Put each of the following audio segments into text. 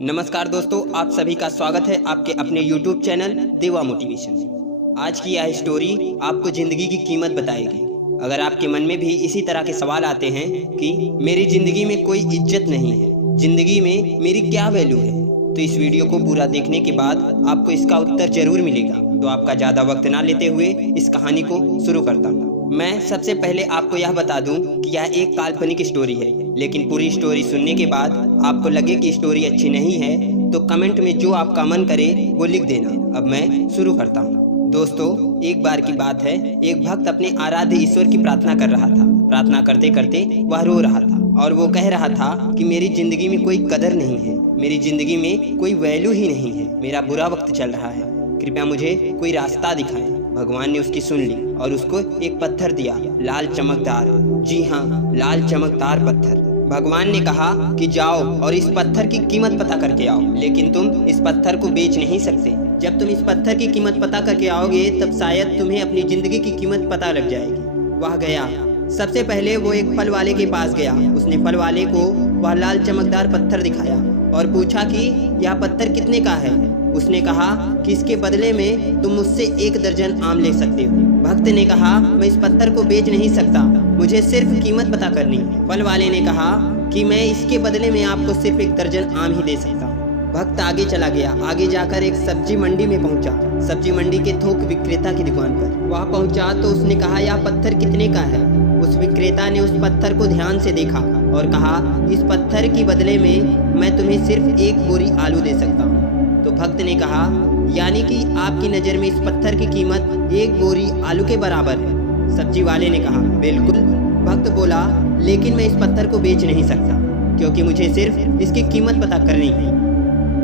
नमस्कार दोस्तों, आप सभी का स्वागत है आपके अपने YouTube चैनल देवा मोटिवेशन में। आज की यह स्टोरी आपको ज़िंदगी की कीमत बताएगी। अगर आपके मन में भी इसी तरह के सवाल आते हैं कि मेरी ज़िंदगी में कोई इज्जत नहीं है, ज़िंदगी में मेरी क्या वैल्यू है, तो इस वीडियो को पूरा देखने के बाद आपको इसका उत्तर जरूर मिलेगा। तो आपका ज़्यादा वक्त ना लेते हुए इस कहानी को शुरू करता हूँ। मैं सबसे पहले आपको यह बता दूं कि यह एक काल्पनिक स्टोरी है, लेकिन पूरी स्टोरी सुनने के बाद आपको लगे कि स्टोरी अच्छी नहीं है तो कमेंट में जो आपका मन करे वो लिख देना। अब मैं शुरू करता हूँ। दोस्तों, एक बार की बात है, एक भक्त अपने आराध्य ईश्वर की प्रार्थना कर रहा था। प्रार्थना करते करते वह रो रहा था और वो कह रहा था कि मेरी जिंदगी में कोई कदर नहीं है, मेरी जिंदगी में कोई वैल्यू ही नहीं है, मेरा बुरा वक्त चल रहा है, कृपया मुझे कोई रास्ता दिखाएं। भगवान ने उसकी सुन ली और उसको एक पत्थर दिया, लाल चमकदार, जी हाँ, लाल चमकदार पत्थर। भगवान ने कहा कि जाओ और इस पत्थर की कीमत पता करके आओ, लेकिन तुम इस पत्थर को बेच नहीं सकते। जब तुम इस पत्थर की कीमत पता करके आओगे तब शायद तुम्हें अपनी जिंदगी की कीमत पता लग जाएगी। वह गया। सबसे पहले वो एक फल वाले के पास गया। उसने फल वाले को वह लाल चमकदार पत्थर दिखाया और पूछा कि यह पत्थर कितने का है। उसने कहा कि इसके बदले में तुम मुझसे 1 दर्जन आम ले सकते हो। भक्त ने कहा मैं इस पत्थर को बेच नहीं सकता, मुझे सिर्फ कीमत पता करनी है। फल वाले ने कहा कि मैं इसके बदले में आपको सिर्फ 1 दर्जन आम ही दे सकता हूँ। भक्त आगे चला गया। आगे जाकर एक सब्जी मंडी में पहुंचा। सब्जी मंडी के थोक विक्रेता की दुकान पर वह पहुंचा तो उसने कहा यह पत्थर कितने का है। उस विक्रेता ने उस पत्थर को ध्यान से देखा और कहा इस पत्थर के बदले में मैं तुम्हें सिर्फ 1 बोरी आलू दे सकता हूँ। तो भक्त ने कहा यानी कि आपकी नज़र में इस पत्थर की कीमत 1 बोरी आलू के बराबर है। सब्जी वाले ने कहा बिल्कुल। भक्त बोला लेकिन मैं इस पत्थर को बेच नहीं सकता क्योंकि मुझे सिर्फ इसकी कीमत पता करनी है।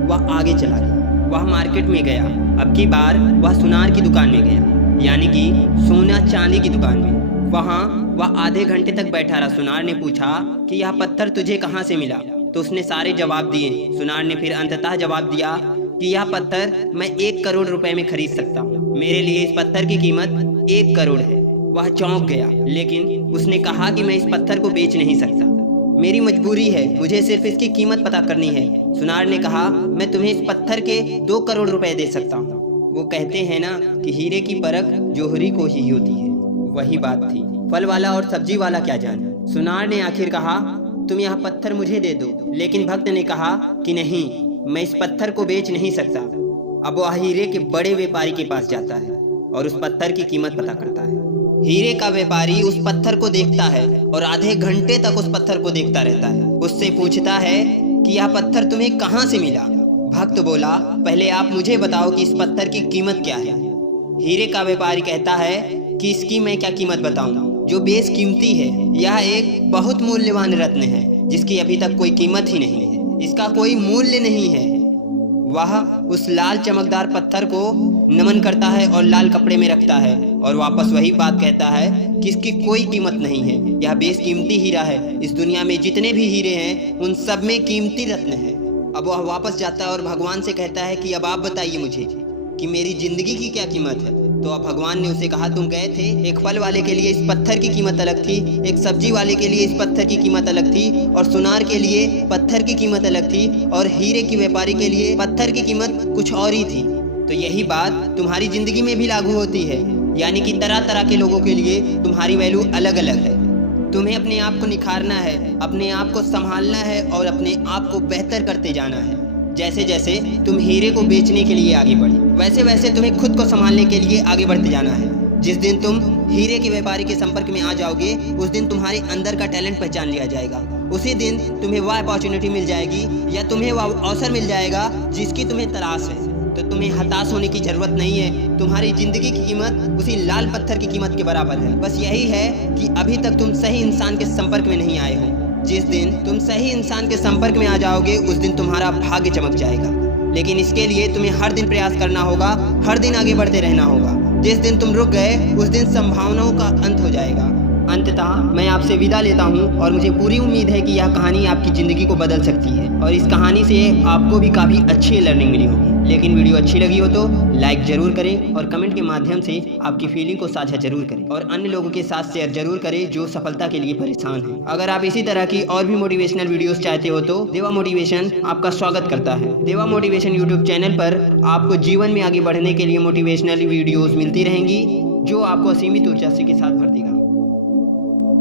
वह आगे चला गया। वह मार्केट में गया। अब की बार वह सुनार की दुकान में गया, यानी कि सोना चांदी की दुकान में। वहाँ वह आधे घंटे तक बैठा रहा। सुनार ने पूछा कि यह पत्थर तुझे कहाँ से मिला, तो उसने सारे जवाब दिए। सुनार ने फिर अंततः जवाब दिया कि यह पत्थर मैं 1 करोड़ रुपए में खरीद सकता हूँ, मेरे लिए इस पत्थर की कीमत 1 करोड़ है। वह चौंक गया, लेकिन उसने कहा कि मैं इस पत्थर को बेच नहीं सकता, मेरी मजबूरी है, मुझे सिर्फ इसकी कीमत पता करनी है। सुनार ने कहा मैं तुम्हें इस पत्थर के 2 करोड़ रुपए दे सकता हूँ। वो कहते हैं ना कि हीरे की परख जोहरी को ही होती है, वही बात थी। फल वाला और सब्जी वाला क्या जाने। सुनार ने आखिर कहा तुम यह पत्थर मुझे दे दो, लेकिन भक्त ने कहा कि नहीं, मैं इस पत्थर को बेच नहीं सकता। अब वह हीरे के बड़े व्यापारी के पास जाता है और उस पत्थर की कीमत पता करता है। हीरे का व्यापारी उस पत्थर को देखता है और आधे घंटे तक उस पत्थर को देखता रहता है। उससे पूछता है कि यह पत्थर तुम्हें कहाँ से मिला। भक्त बोला पहले आप मुझे बताओ कि इस पत्थर की कीमत क्या है। हीरे का व्यापारी कहता है कि इसकी मैं क्या कीमत बताऊं, जो बेस कीमती है। यह एक बहुत मूल्यवान रत्न है जिसकी अभी तक कोई कीमत ही नहीं है, इसका कोई मूल्य नहीं है। वह उस लाल चमकदार पत्थर को नमन करता है और लाल कपड़े में रखता है और वापस वही बात कहता है कि इसकी कोई कीमत नहीं है, यह बेशकीमती हीरा है। इस दुनिया में जितने भी हीरे हैं उन सब में कीमती रत्न है। अब वह वापस जाता है और भगवान से कहता है कि अब आप बताइए मुझे कि मेरी जिंदगी की क्या कीमत है। तो अब भगवान ने उसे कहा तुम गए थे, एक फल वाले के लिए इस पत्थर की कीमत अलग थी, एक सब्जी वाले के लिए इस पत्थर की कीमत अलग थी, और सुनार के लिए पत्थर की कीमत अलग थी, और हीरे की व्यापारी के लिए पत्थर की कीमत कुछ और ही थी। तो यही बात तुम्हारी जिंदगी में भी लागू होती है, यानी कि तरह तरह के लोगों के लिए तुम्हारी वैल्यू अलग अलग है। तुम्हें अपने आप को निखारना है, अपने आप को संभालना है और अपने आप को बेहतर करते जाना है। जैसे जैसे तुम हीरे को बेचने के लिए आगे बढ़े, वैसे वैसे तुम्हें खुद को संभालने के लिए आगे बढ़ते जाना है। जिस दिन तुम हीरे के व्यापारी के संपर्क में आ जाओगे उस दिन तुम्हारे अंदर का टैलेंट पहचान लिया जाएगा। उसी दिन तुम्हें वह अपॉर्चुनिटी मिल जाएगी या तुम्हें वह अवसर मिल जाएगा जिसकी तुम्हें तलाश है। तो तुम्हें हताश होने की जरूरत नहीं है। तुम्हारी जिंदगी की कीमत उसी लाल पत्थर की कीमत के बराबर है। बस यही है कि अभी तक तुम सही इंसान के संपर्क में नहीं आए हो। जिस दिन तुम सही इंसान के संपर्क में आ जाओगे उस दिन तुम्हारा भाग्य चमक जाएगा। लेकिन इसके लिए तुम्हें हर दिन प्रयास करना होगा, हर दिन आगे बढ़ते रहना होगा। जिस दिन तुम रुक गए उस दिन संभावनाओं का अंत हो जाएगा। अंततः मैं आपसे विदा लेता हूं और मुझे पूरी उम्मीद है कि यह कहानी आपकी ज़िंदगी को बदल सकती है और इस कहानी से आपको भी काफ़ी अच्छी लर्निंग मिली होगी। लेकिन वीडियो अच्छी लगी हो तो लाइक ज़रूर करें और कमेंट के माध्यम से आपकी फीलिंग को साझा जरूर करें और अन्य लोगों के साथ शेयर जरूर करें जो सफलता के लिए परेशान हैं। अगर आप इसी तरह की और भी मोटिवेशनल वीडियोस चाहते हो तो देवा मोटिवेशन आपका स्वागत करता है। देवा मोटिवेशन यूट्यूब चैनल पर आपको जीवन में आगे बढ़ने के लिए मोटिवेशनल वीडियोस मिलती रहेंगी जो आपको असीमित ऊर्जा के साथ भर देगा।